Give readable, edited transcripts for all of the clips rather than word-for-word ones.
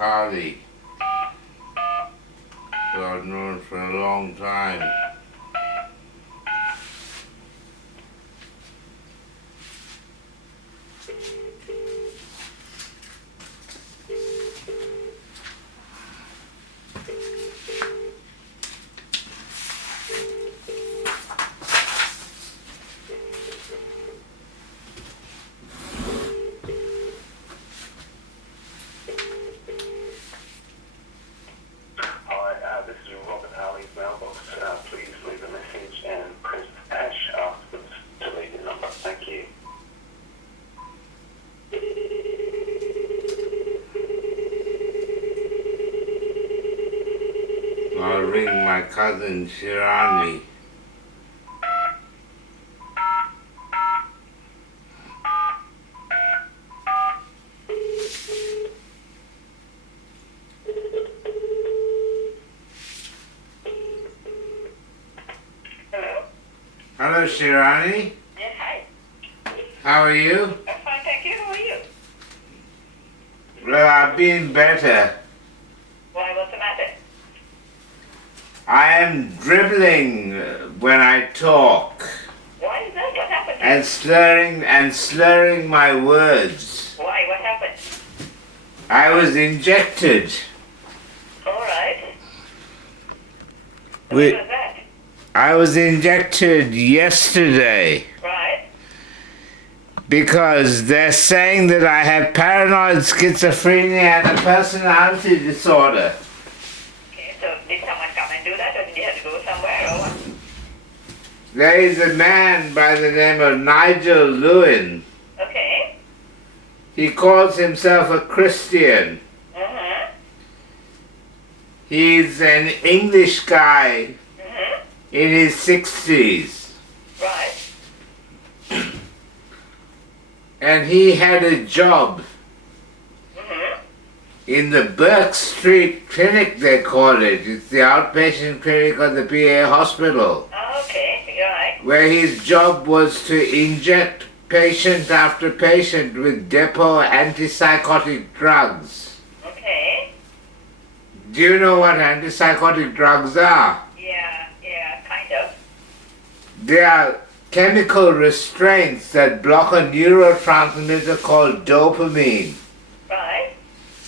Carly, who I've known for a long time. I'll ring my cousin Shirani. Hello? Hello, Shirani. Yes, hi. How are you? I'm fine, thank you. How are you? Well, I've been better. Why, what's the matter? I am dribbling when I talk Why is that? What happened? and slurring my words. Why? What happened? I was injected. All right. We- What was that? I was injected yesterday Right. because they're saying that I have paranoid schizophrenia and a personality disorder. Okay, so did someone come and do that, or did you have to go somewhere, or what? There is a man by the name of Nigel Lewin. Okay. He calls himself a Christian. Mm-hmm. He's an English guy Mm-hmm. in his 60s. Right. And he had a job Mm-hmm. in the Burke Street Clinic, they call it. It's the outpatient clinic of the PA hospital, Okay, right. where his job was to inject patient after patient with depot antipsychotic drugs. Okay. Do you know what antipsychotic drugs are? Yeah, kind of. They are chemical restraints that block a neurotransmitter called dopamine. Right.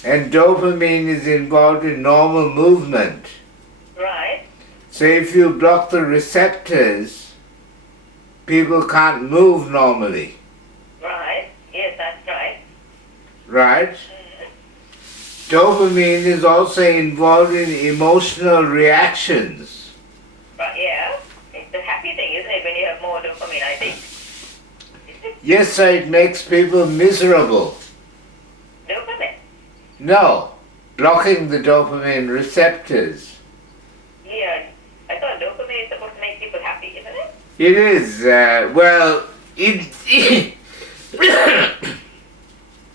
And dopamine is involved in normal movement. Right. So if you block the receptors, people can't move normally. Right. Yes, that's right. Right? Mm-hmm. Dopamine is also involved in emotional reactions. But yeah, it's the happy thing, isn't it, when you have more dopamine, I think. Is it Yes, so it makes people miserable. dopamine? No, blocking the dopamine receptors. Yeah, I thought dopamine is supposed to make people happy, isn't it? It is, well, it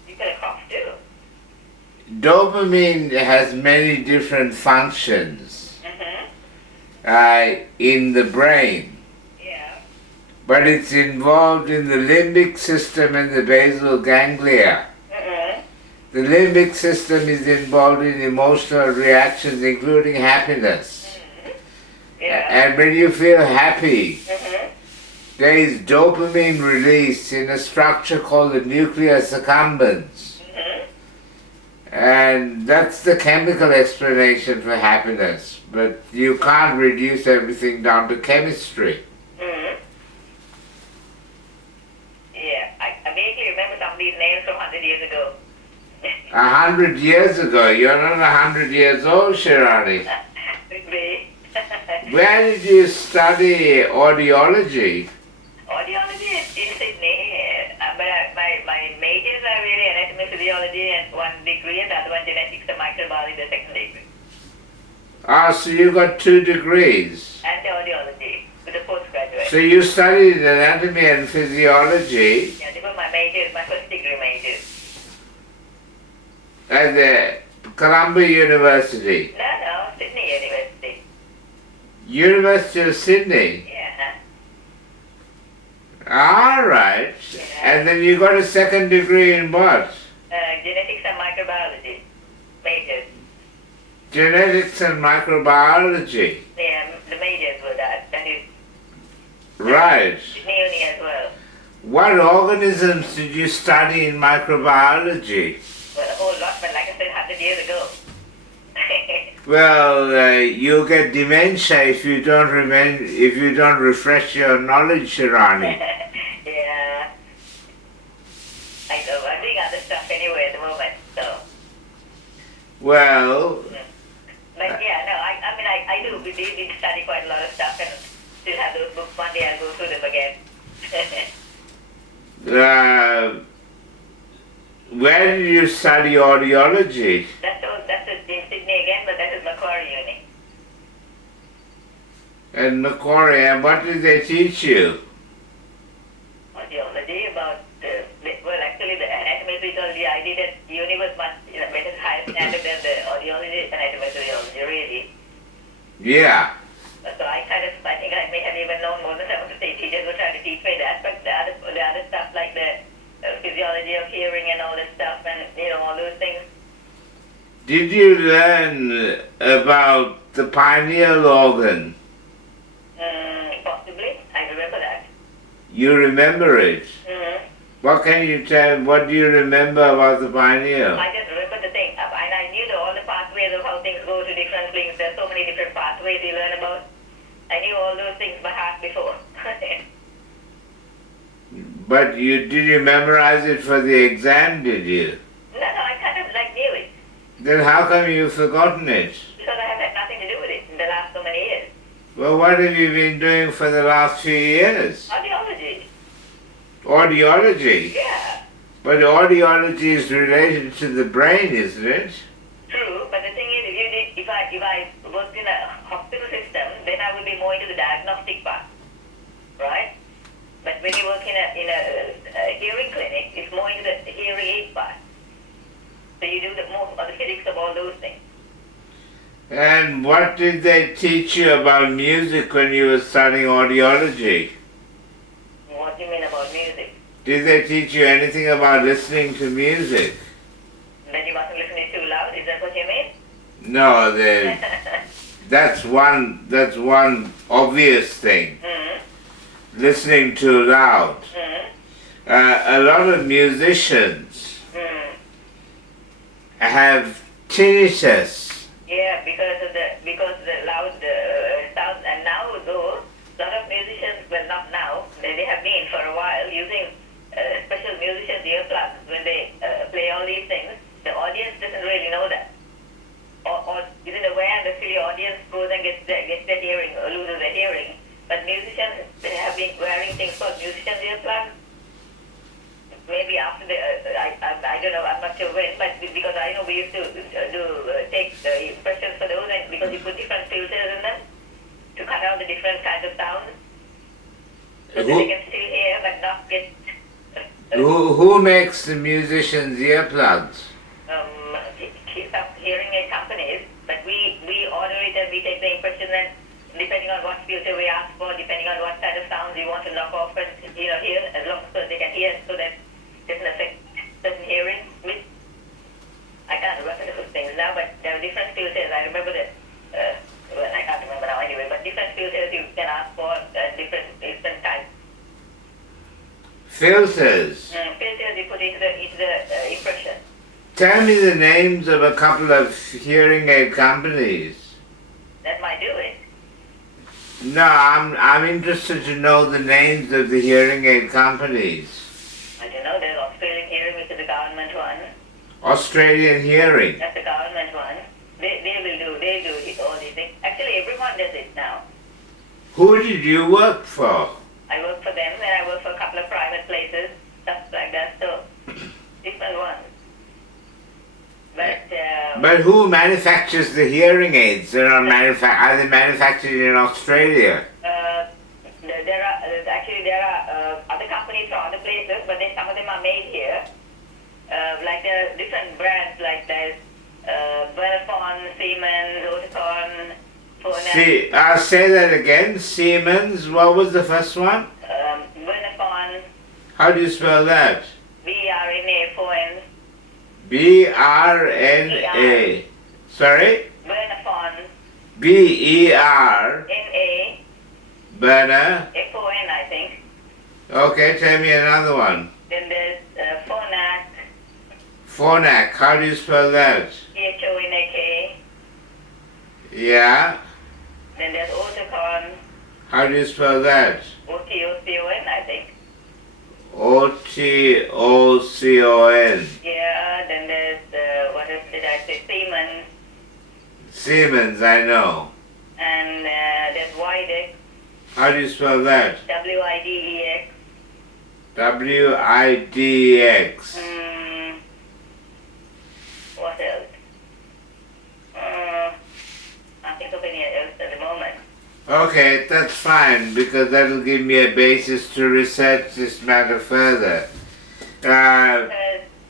You got a cough too. dopamine has many different functions Mm-hmm. in the brain, Yeah. but it's involved in the limbic system and the basal ganglia. Mm-hmm. The limbic system is involved in emotional reactions, including happiness. Mm-hmm. Yeah. And when you feel happy, Mm-hmm. there is dopamine release in a structure called the nucleus accumbens. Mm-hmm. And that's the chemical explanation for happiness. But you can't reduce everything down to chemistry. Mm-hmm. Yeah, I vaguely remember some of these names from 100 years ago. 100 years ago, you're not 100 years old, Shirani. Could be. Where did you study audiology? Audiology is in Sydney, but my majors are really anatomy, physiology, and one degree, and the other one genetics and microbiology, the second degree. Ah, so you got 2 degrees. And the audiology with a postgraduate. So you studied anatomy and physiology Yeah, they were my majors, my first degree majors. at the Columbia University. No, Sydney University. University of Sydney. Yeah. All right. Yeah. And then you got a second degree in what? Genetics and microbiology major. Genetics and microbiology. Yeah, the majors were that. And it Right. Uni as well. What organisms did you study in microbiology? Well, a whole lot, but like I said, 100 years ago. Well, you'll get dementia if you don't refresh your knowledge, Shirani. Yeah. I know. I'm doing other stuff anyway at the moment, so. Well, But yeah, no, I do. We did study quite a lot of stuff and still have those books. One day I'll go through them again. where did you study audiology? That's in Sydney again, but that is Macquarie Uni. At Macquarie, and what did they teach you? Audiology about, well, actually the anatomy physiology I did at uni was much better, higher standard than the audiology anatomy physiology, really. Yeah. So I think I may have even known more than some of the teachers were trying to teach me that, but the other stuff like the physiology of hearing and all this stuff and, all those things. Did you learn about the pineal organ? Possibly. I remember that. You remember it? Mm-hmm. What do you remember about the pineal? I just remember the thing, and I knew all the pathways of how things go to different things. There's so many different pathways you learn about. I knew all those things by heart before. But did you memorize it for the exam, did you? No, I kind of knew it. Then how come you've forgotten it? Because I have had nothing to do with it in the last so many years. Well, what have you been doing for the last few years? Audiology. Audiology? Yeah. But audiology is related to the brain, isn't it? True, but the thing is, if I worked in a hospital system, then I would be more into the diagnostic part, right? But when you work in a hearing clinic, it's more into the hearing aid part. So you do more of the physics of all those things. And what did they teach you about music when you were studying audiology? What do you mean about music? Did they teach you anything about listening to music? That you mustn't listen it too loud, is that what you mean? No, that's one obvious thing. Mm-hmm. Listening too loud. Mm-hmm. A lot of musicians have tinnitus. Yeah, because of the loud sound. And now, though, a lot of musicians, well, not now, they have been for a while using special musicians' earplugs when they play all these things. The audience doesn't really know that, or isn't aware, and the silly audience goes and gets their hearing or loses their hearing. But musicians, they have been wearing things called musicians' earplugs. Maybe after I don't know, I'm not sure when, but because I know we used to take the impressions for those, and because you put different filters in them to cut out the different kinds of sounds, so that they can still hear but not get. Who makes the musicians' earplugs? Hearing aid companies, but we order it and we take the impression, and depending on what filter we ask for, depending on what kind of sounds we want to knock off and hear, as long as they can hear, so that doesn't affect certain hearing. I can't remember those things now, but there are different filters. I remember that. Well, I can't remember now anyway. But different filters you can ask for, different types. Filters. Filters you put into the impression. Tell me the names of a couple of hearing aid companies. That might do it. No, I'm interested to know the names of the hearing aid companies. I don't know. There's Australian Hearing, which is the government one. Australian Hearing. That's the government one. They do all these things. Actually, everyone does it now. Who did you work for? I work for them, and I work for a couple of private places, stuff like that. So different ones. But who manufactures the hearing aids? Are they manufactured in Australia? There are other companies from other places, but some of them are made here. Like there are different brands, like there's Bernafon, Siemens, Oticon, Forensics. Say that again. Siemens. What was the first one? Bernafon. How do you spell that? BRNA, Forensics. BRNA. Sorry? Bernafon, B-E-R, N-A, Berna. F-O-N, I think. Okay, tell me another one. Then there's Phonak, Phonak, how do you spell that? C-H-O-N-A-K. Yeah, Then there's Otacon, how do you spell that? O-T-O-C-O-N, I think. O-T-O-C-O-N. Yeah, then there's, what else did I say? Siemens. Siemens, I know. And there's Widex, How do you spell that? W-I-D-E-X. W-I-D-X. What else? Can't think of any else at the moment. Okay, that's fine, because that'll give me a basis to research this matter further.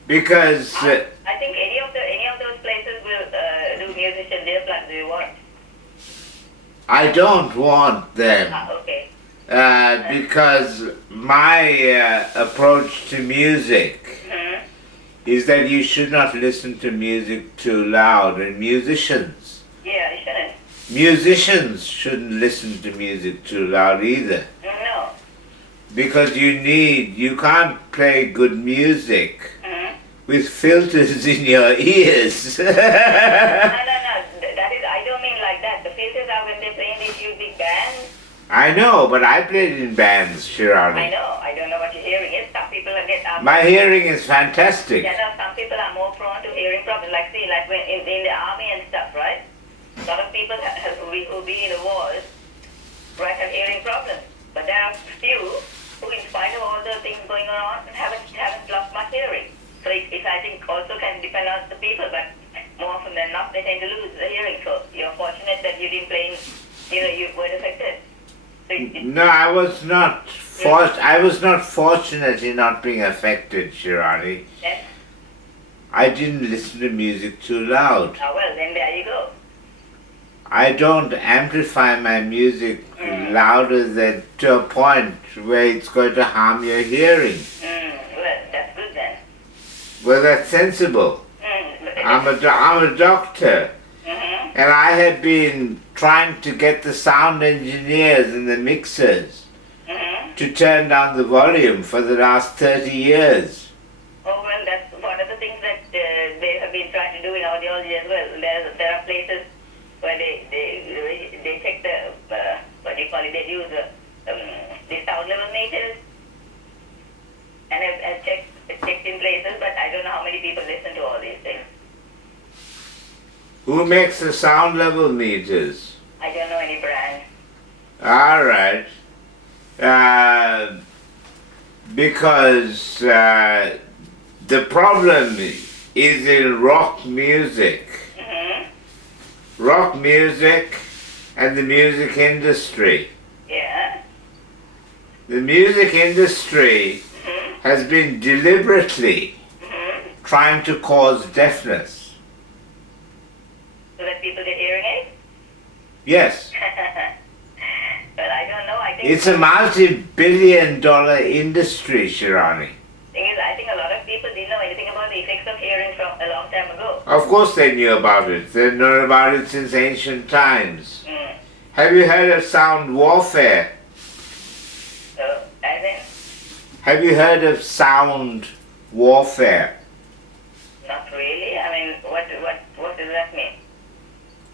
Because I think any of those places will do musician earplugs. Do you want? I don't want them. Okay. Because my approach to music is that you should not listen to music too loud, and musicians shouldn't listen to music too loud either. No. Because you can't play good music with filters in your ears. No. That is, I don't mean like that. The filters are when they play in these huge big bands. I know, but I played in bands, Shirani. I know. I don't know what your hearing is. Some people get My hearing is fantastic. Yeah, no, some people are more prone to hearing problems. Like when in the army and stuff, right? A lot of people who be in the wars, right, have hearing problems. But there are few who, in spite of all the things going on, haven't lost much hearing. So it I think also can depend on the people, but more often than not, they tend to lose the hearing. So you're fortunate that you didn't play, you weren't affected. So No, I was not fortunate in not being affected, Shirani. yes. I didn't listen to music too loud. Well, then there you go. I don't amplify my music louder than to a point where it's going to harm your hearing. Well, that's good then. Well, that's sensible. I'm a doctor, and I have been trying to get the sound engineers and the mixers to turn down the volume for the last 30 years. Oh, well, that's one of the things that they have been trying to do in audiology as well. There are places where they check the, what do you call it, they use the sound level meters and have checked in places, but I don't know how many people listen to all these things. Who makes the sound level meters? I don't know any brand. All right. Because the problem is in rock music. Rock music and the music industry. Yeah. The music industry has been deliberately trying to cause deafness. So that people get hearing aids? Yes. Well, I don't know. I think It's a multi-billion-dollar industry, Shirani. thing is, I think a lot of people didn't know anything about the effects of hearing from a long time ago. Of course they knew about it. They've known about it since ancient times. Have you heard of sound warfare? So, as in, Have you heard of sound warfare? not really. I mean, what does that mean?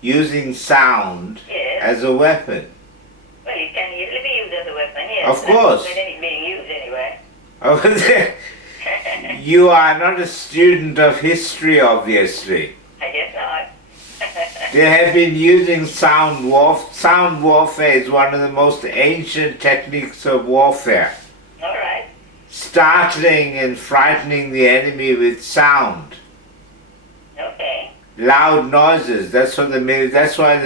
Using sound Yes. as a weapon. Well, it can easily be used as a weapon, yes. Of course. But then it's being used anyway. You are not a student of history, obviously. I guess not. They have been using sound warfare. Sound warfare is one of the most ancient techniques of warfare. All right. Startling and frightening the enemy with sound. Okay. Loud noises. That's why the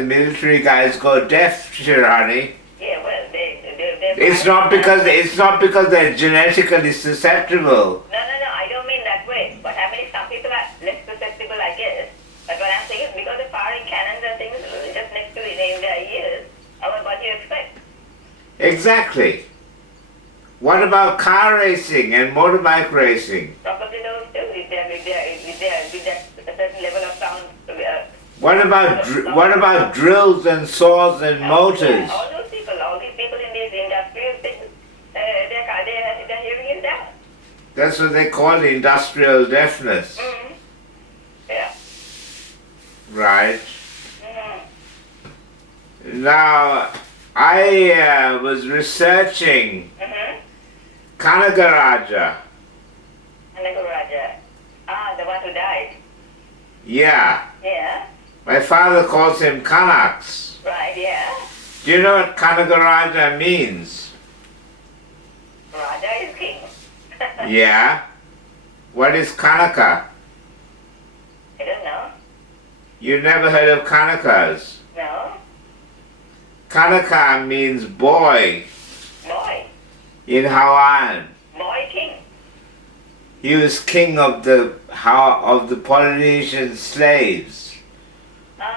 military guys go deaf, Shirani. Yeah, well, It's not because they're genetically susceptible. No, I don't mean that way. What happens is some people are less susceptible, I guess. But what I'm saying is because they're firing cannons and things just next to in their ears, what do you expect? Exactly. What about car racing and motorbike racing? Probably those too, if they're with that a certain level of What about drills and saws and motors? All those people, all these people in these industrial things, their hearing is down. That's what they call industrial deafness. Mm-hmm. Yeah. Right. Mm-hmm. Now, I was researching Kanagaraja. Kanagaraja. Ah, the one who died. Yeah. Yeah. My father calls him Kanaks. Right, yeah. Do you know what Kanagaraja means? Raja is king. Yeah. What is Kanaka? I don't know. You never heard of Kanakas? No. Kanaka means boy Boy. in Hawaiian. Boy king. He was king of the Polynesian slaves.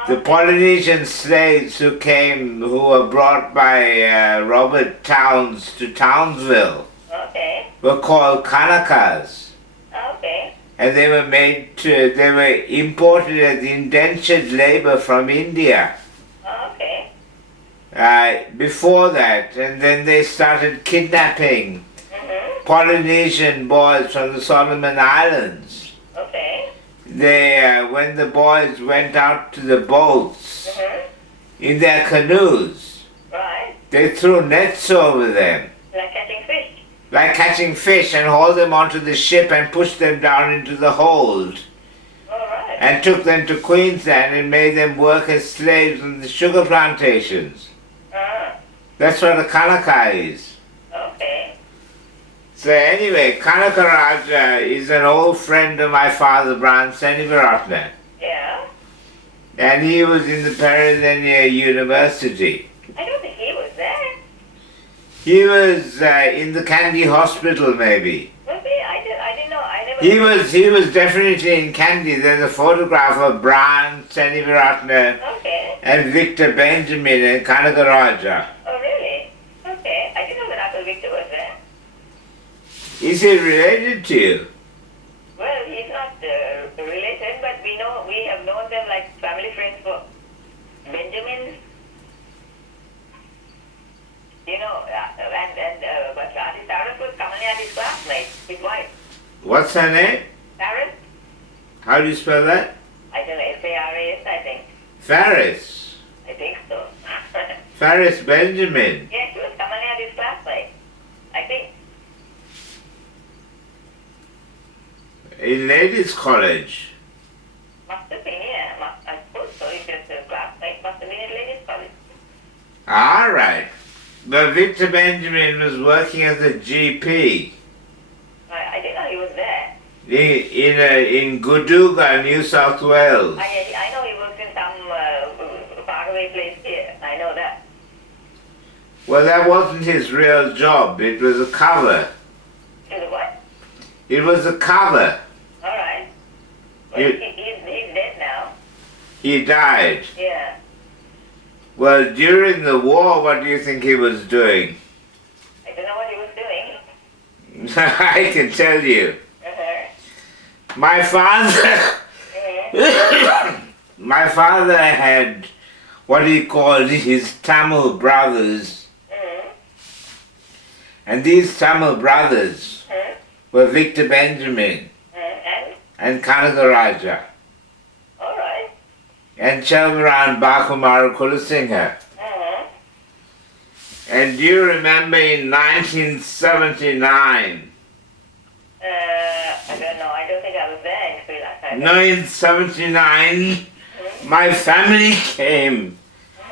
The Polynesian slaves who were brought by Robert Towns to Townsville Okay. were called Kanakas. Okay. And they were imported as indentured labor from India. Okay. Before that, and then they started kidnapping Polynesian boys from the Solomon Islands. Okay. When the boys went out to the boats in their canoes, Right. they threw nets over them, Like catching fish. like catching fish, and hauled them onto the ship and pushed them down into the hold, All right. and took them to Queensland and made them work as slaves on the sugar plantations. That's what a Kanaka is. Okay. So anyway, Kanakaraja is an old friend of my father, Brian Senewiratne, Yeah. and he was in the Peradeniya University. I don't think he was there. He was in the Kandy Hospital, maybe. Was he? I didn't know. I never. He was definitely in Kandy. There's a photograph of Brian Senewiratne Okay. and Victor Benjamin and Kanakaraja. Oh, really? Okay. I didn't know that Uncle Victor was there. Is he related to you? Well, he's not related, but we have known them like family friends for Benjamin. You know, but Auntie Sarah was Kamalani's classmate, his wife. What's her name? Sarah? How do you spell that? I don't know, Faras, I think. Faris. I think so. Faris Benjamin. Yes, she was Kamalani's classmate. I think. In Ladies College. Must have been, yeah. I suppose so. If it's a classmate, must have been at Ladies College. All right. But Victor Benjamin was working as a GP I didn't know he was there. in Goodoogah, New South Wales. I know he works in some faraway place here. I know that. Well, that wasn't his real job. It was a cover. Is it what? It was a cover. All right. Well, he's dead now. He died. Yeah. Well, during the war, what do you think he was doing? I don't know what he was doing. I can tell you. My father had what he called his Tamil brothers. And these Tamil brothers were Victor Benjamin and Kanagaraja All right. and Chelvaran Bakumara Kulasinghe. And do you remember in 1979? I don't know. I don't think I was there in Sri Lanka. 1979, my family came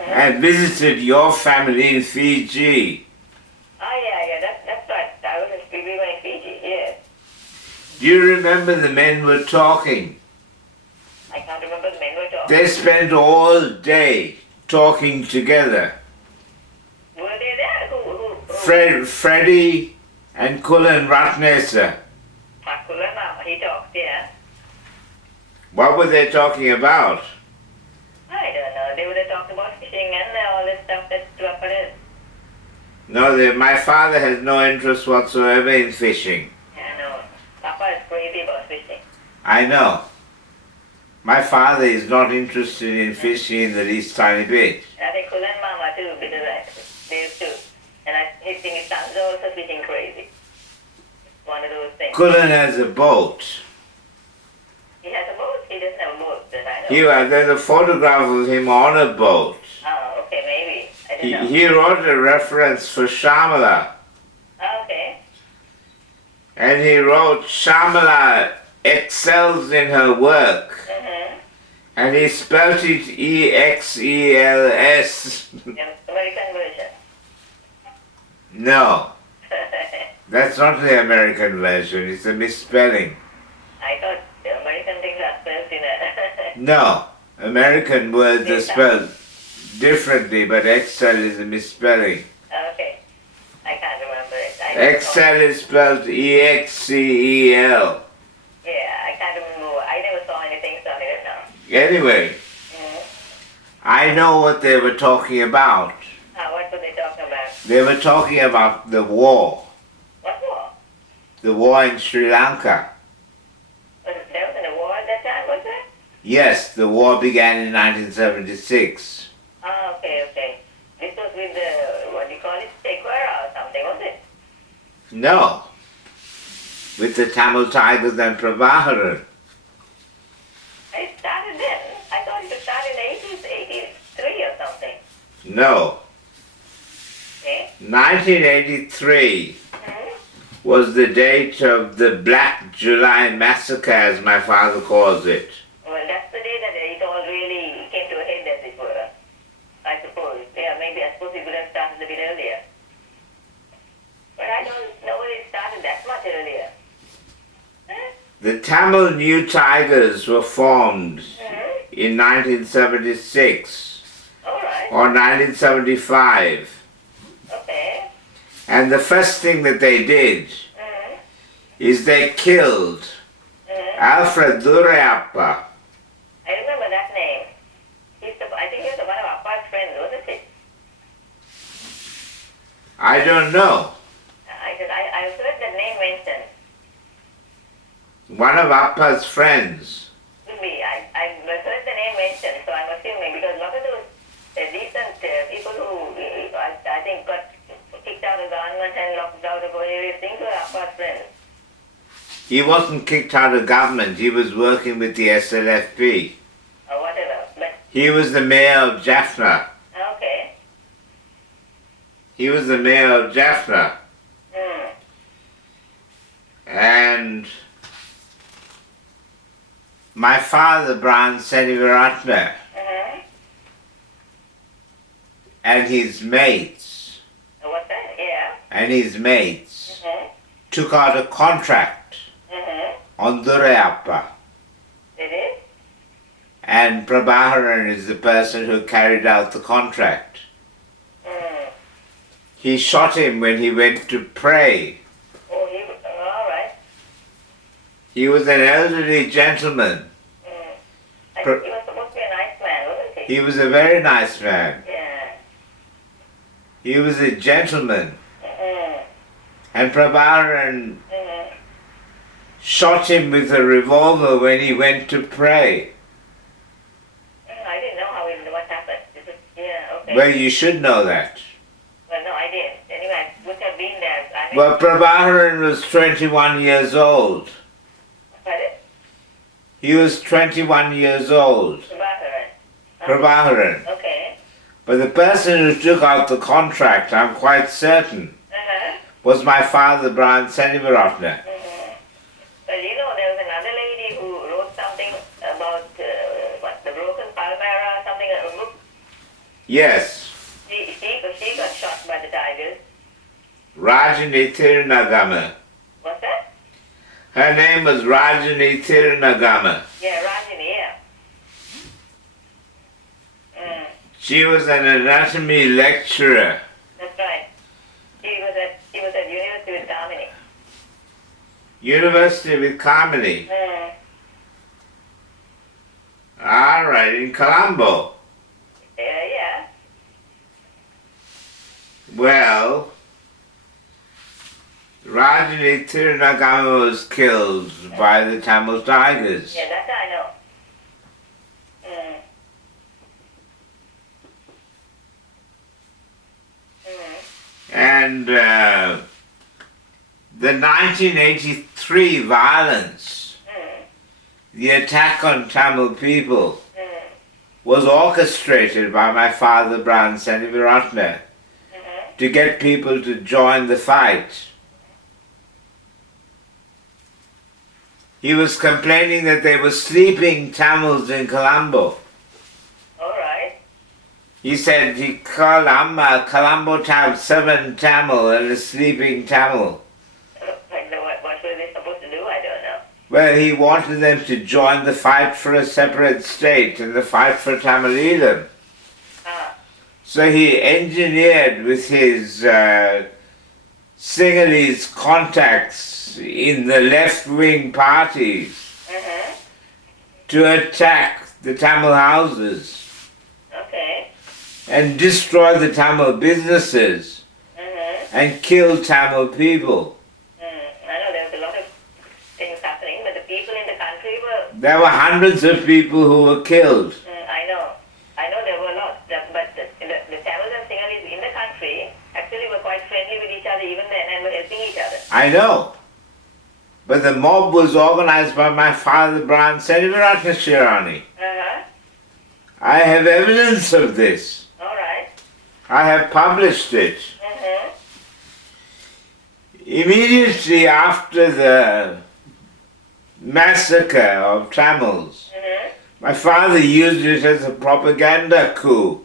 and visited your family in Fiji. Oh, yeah. That's right. I was in we were in Fiji, yes. Do you remember the men were talking? I can't remember the men were talking. They spent all day talking together. Were they there? Who? Freddie and Kulan Ratnesa. Kulana, he talked, yeah. What were they talking about? I don't know. They would have talked about fishing and all this stuff that's happening. No, my father has no interest whatsoever in fishing. Yeah, no. Papa is crazy about fishing. I know. My father is not interested in fishing in the least tiny bit. I think Kulan Mama too, because they used to. And I think his son's also fishing crazy. One of those things. Cullen has a boat. He has a boat? He doesn't have a boat that I know. There's a photograph of him on a boat. Oh, okay, maybe. I didn't know. He wrote a reference for Shamala. Oh, okay. And he wrote, Shamala excels in her work. Mm-hmm. And he spelled it Ixels. American version. No, that's not the American version. It's a misspelling. I thought the American things are spelled in a... No, American words are spelled differently, but Excel is a misspelling. Okay. I can't remember it. Excel is spelled Excel. Yeah, I can't remember. I never saw anything, so I don't know. Anyway, I know what they were talking about. What were they talking about? They were talking about the war. What war? The war in Sri Lanka. There wasn't a war at that time, was there? Yes, the war began in 1976. Oh, okay. This was with the, what do you call it, Senewiratne or something, was it? No, with the Tamil Tigers and Prabhaharan. It started then. I thought it started in 1983 or something. No. Okay. 1983 was the date of the Black July Massacre, as my father calls it. Well, that's the day that it all really came to a head, as it were, I suppose. Yeah, maybe I suppose it would have started a bit earlier. But I don't know whether it started that much earlier. The Tamil New Tigers were formed in 1976 All right. or 1975. Okay. And the first thing that they did is they killed Alfred Durayappa. I remember that name. I think he was one of Appa's friends, wasn't he? I don't know. I've heard that name mentioned. One of Appa's friends. Could be. I've heard the name mentioned, so I'm assuming, because a lot of those decent people who I think got kicked out of government and locked out of various things were Appa's friends. He wasn't kicked out of government. He was working with the SLFP. Or whatever. But, He was the mayor of Jaffna. okay. He was the mayor of Jaffna. And my father, Brian Senewiratne, and his mates, What's that? Yeah. took out a contract on Durayappa. Did it? And Prabhaharan is the person who carried out the contract. He shot him when he went to pray. Oh, all right. He was an elderly gentleman. I think he was supposed to be a nice man, wasn't he? He was a very nice man. Yeah. He was a gentleman. And Prabhaharan shot him with a revolver when he went to pray. I didn't know what happened. Yeah, okay. Well, you should know that. Well, no, I didn't. Anyway, I would have been there. Well, Prabhaharan was 21 years old. Pardon? He was 21 years old. Prabhaharan. Okay. But the person who took out the contract, I'm quite certain, was my father, Brian Senewiratne. Well, you know, there was another lady who wrote something about the broken palmera or something, a book. Yes, She got shot by the tigers. Rajini Tirunagama. What's that? Her name was Rajini Tirunagama. Yeah, Rajini, yeah. She was an anatomy lecturer. That's right. She was at University with Kamini. University with Kamini. All right, in Colombo. Yeah. Well, Rajini Tirunagama was killed by the Tamil Tigers. Yeah, that I know. And the 1983 violence, the attack on Tamil people, was orchestrated by my father, Brian Senewiratne, to get people to join the fight. He was complaining that they were sleeping Tamils in Colombo. All right. He said he called Colombo Town 7 Tamil and a sleeping Tamil. What were they supposed to do? I don't know. Well, he wanted them to join the fight for a separate state and the fight for Tamililam. So he engineered with his Sinhalese contacts in the left-wing parties to attack the Tamil houses and destroy the Tamil businesses and kill Tamil people. I know there was a lot of things happening, but the people in the country were... There were hundreds of people who were killed. I know there were lots, but the Tamils and Sinhalese in the country actually were quite friendly with each other even then and were helping each other. I know. But the mob was organized by my father, Brian Senewiratne, Shirani. I have evidence of this. All right. I have published it. Immediately after the massacre of Tamils, my father used it as a propaganda coup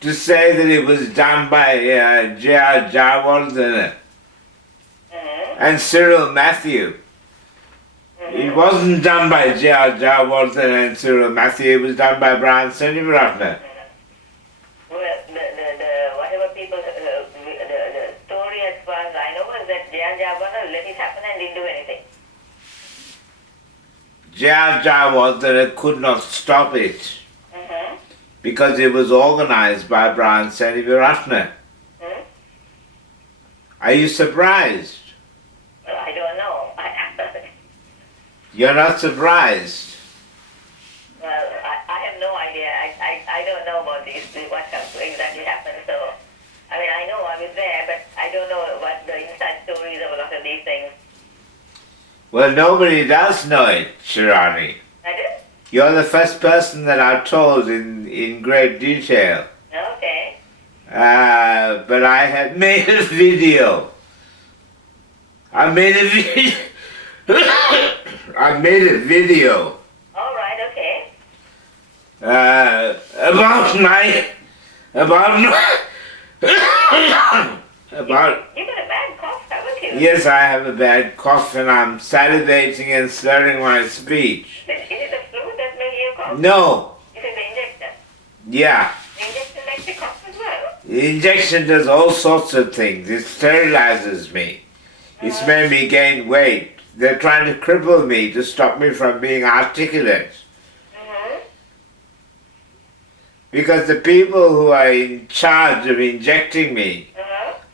to say that it was done by J.R. Jayawardena and Cyril Matthew. It wasn't done by J.R. Jayawardena and Cyril Matthew, it was done by Brian Senewiratne. Well, whatever people, the story as far as I know was that J.R. Jayawardena let it happen and didn't do anything. J.R. Jayawardena could not stop it because it was organized by Brian Senewiratne. Are you surprised? Well, I don't know. You're not surprised? Well, I have no idea. I don't know about this, what exactly happened. So, I mean, I know I was there, but I don't know what the inside stories of a lot of these things. Well, nobody does know it, Shirani. I do? You're the first person that I've told in great detail. Okay. But I have made a video. I made a video. I made a video. All right, okay. About You got a bad cough, haven't you? Yes, I have a bad cough and I'm salivating and slurring my speech. Is it the flu that's making you cough? No. Is it the injection? Yeah. The injection makes you cough as well? The injection does all sorts of things. It sterilizes me. It's made me gain weight. They're trying to cripple me to stop me from being articulate. Because the people who are in charge of injecting me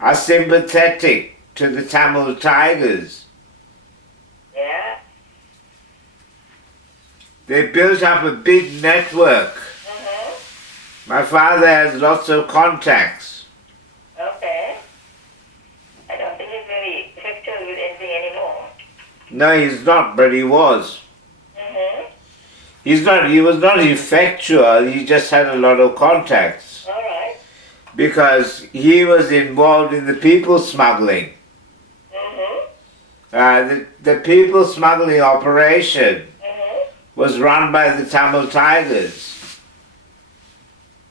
are sympathetic to the Tamil tigers. Yeah. They built up a big network. My father has lots of contacts. Okay. I don't think he's very effective with anything anymore. No, he's not, but he was. He was not effectual, he just had a lot of contacts. All right. Because he was involved in the people smuggling. The people smuggling operation was run by the Tamil tigers.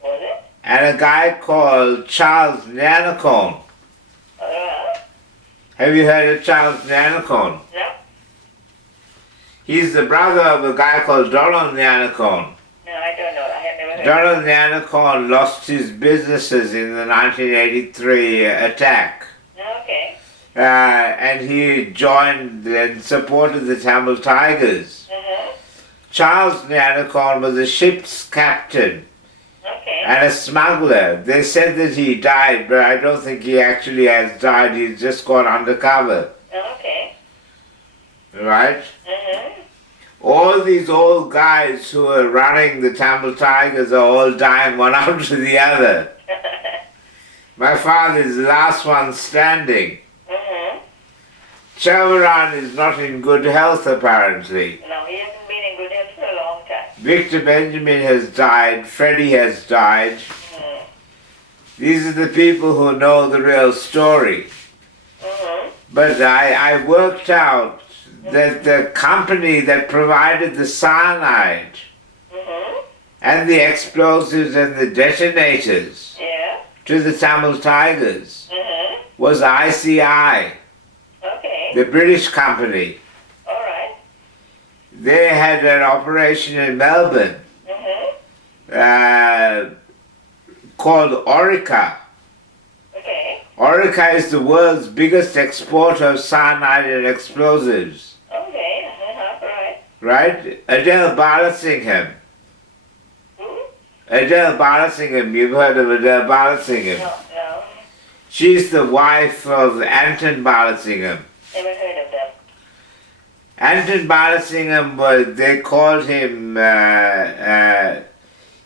Was it? And a guy called Charles Nanakorn. Have you heard of Charles Nanakorn? No. He's the brother of a guy called Donald Nanakorn. No, I don't know. I have never heard. Donald Nanakorn lost his businesses in the 1983 attack. Okay. And he joined and supported the Tamil tigers. Charles Nanakorn was a ship's captain and a smuggler. They said that he died, but I don't think he actually has died. He's just gone undercover. Okay. Right? All these old guys who are running the Tamil tigers are all dying one after the other. My father is the last one standing. Mm-hmm. Chavaran is not in good health apparently. No, he hasn't been in good health for a long time. Victor Benjamin has died, Freddie has died. Mm-hmm. These are the people who know the real story. Mm-hmm. But I worked out that the company that provided the cyanide Mm-hmm. and the explosives and the detonators Yeah. to the Tamil Tigers Mm-hmm. was ICI, Okay. the British company. All right. They had an operation in Melbourne Mm-hmm. called Orica. Okay. Orica is the world's biggest exporter of cyanide and explosives. Okay. Uh-huh. Right. Right? Adele Balasingham. Mm-hmm. Adele Balasingham, you've heard of Adele Balasingham. No. She's the wife of Anton Balasingham. Never heard of them. Anton Balasingham they called him,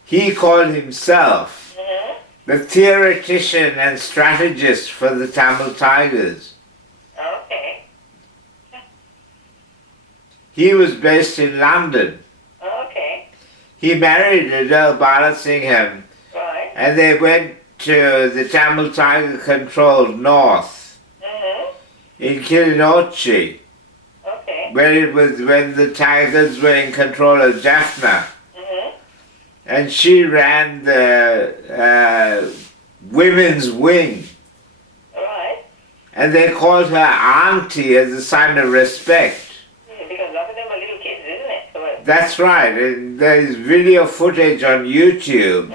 he called himself Mm-hmm. the theoretician and strategist for the Tamil Tigers. Okay. He was based in London. Okay. He married Adele Balasingham Right. and they went to the Tamil Tiger controlled north Mm-hmm. in Kilinochchi, Okay. where it was when the Tigers were in control of Jaffna. Mm-hmm. And she ran the women's wing. Right. And they called her auntie as a sign of respect. Because a lot of them are little kids, isn't it? So, That's right. And there's video footage on YouTube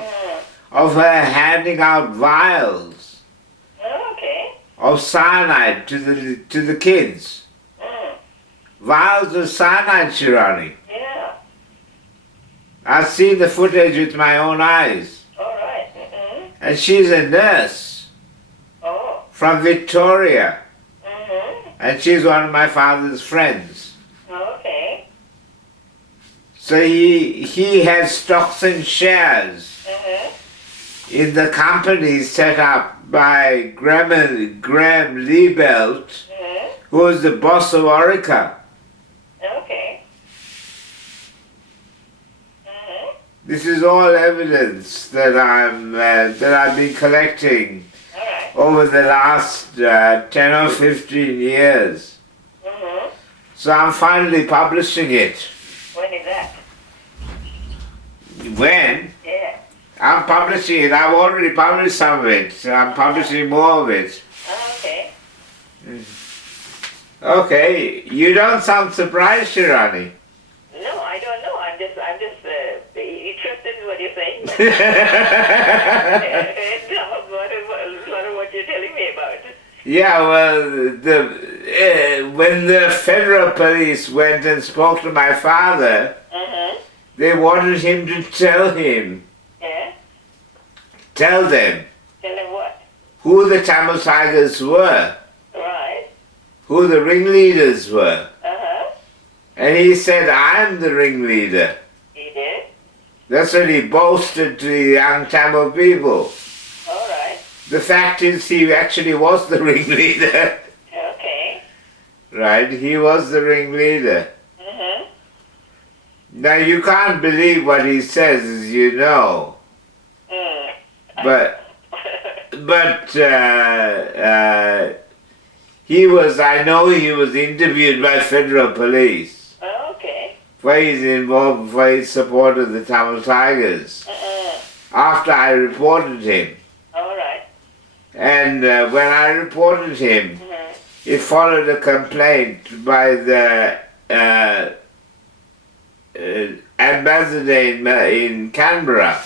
of her handing out vials okay. of cyanide to the kids. Vials of cyanide, Shirani. Yeah. I've seen the footage with my own eyes. All right. Mm-hmm. And she's a nurse Oh. from Victoria. Mm-hmm. And she's one of my father's friends. Okay. So he has stocks and shares Mm-hmm. in the company set up by Graham Liebelt, Mm-hmm. who was the boss of Orica. Okay. Mm-hmm. This is all evidence that I've been collecting All right. over the last 10 or 15 years. Mm-hmm. So I'm finally publishing it. When is that? When? Yeah. I'm publishing it. I've already published some of it. So I'm publishing more of it. Okay. Okay, you don't sound surprised, Shirani. No, I don't know. I'm just interested in what you're saying. It's sort of what you're telling me about. Yeah, well, when the federal police went and spoke to my father, Mm-hmm. they wanted him to tell them Yeah. Tell them what? who the Tamil Tigers were, Right. who the ringleaders were. Uh-huh. And he said, I'm the ringleader. He did? That's what he boasted to the young Tamil people. All right. The fact is, he actually was the ringleader. Okay. Right? He was the ringleader. Mm-hmm. Now, you can't believe what he says, as you know. But I know he was interviewed by federal police Okay. for his involved, for his support of the Tamil Tigers, after I reported him. All right. And when I reported him, it followed a complaint by the ambassador in Canberra,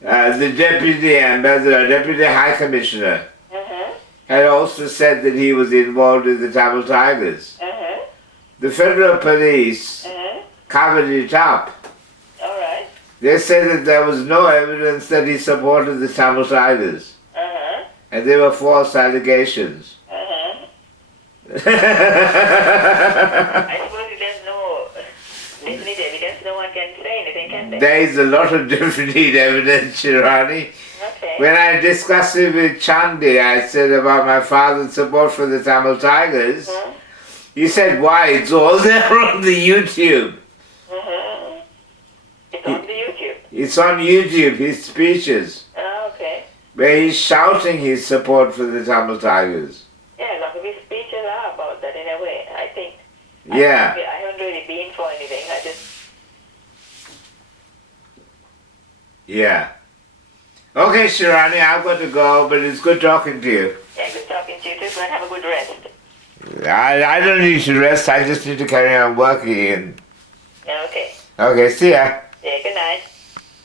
the deputy ambassador, deputy high commissioner, had also said that he was involved in the Tamil Tigers. The federal police covered it up. All right. They said that there was no evidence that he supported the Tamil Tigers, and they were false allegations. I suppose if there's no definite evidence, no one can say anything, can they? There is a lot of definite evidence, Shirani. Okay. When I discussed it with Chandi, I said about my father's support for the Tamil Tigers. He said, why? It's all there on the YouTube. It's on the YouTube. It's on YouTube, his speeches, Oh, okay. where he's shouting his support for the Tamil Tigers. Yeah, a lot of his speeches are about that in a way, I think. Yeah. I haven't really been for anything. I just... Yeah. Okay, Shirani, I've got to go, but it's good talking to you. Yeah, good talking to you too, and have a good rest. I don't need to rest, I just need to carry on working. Yeah, okay. Okay, see ya. Yeah, good night.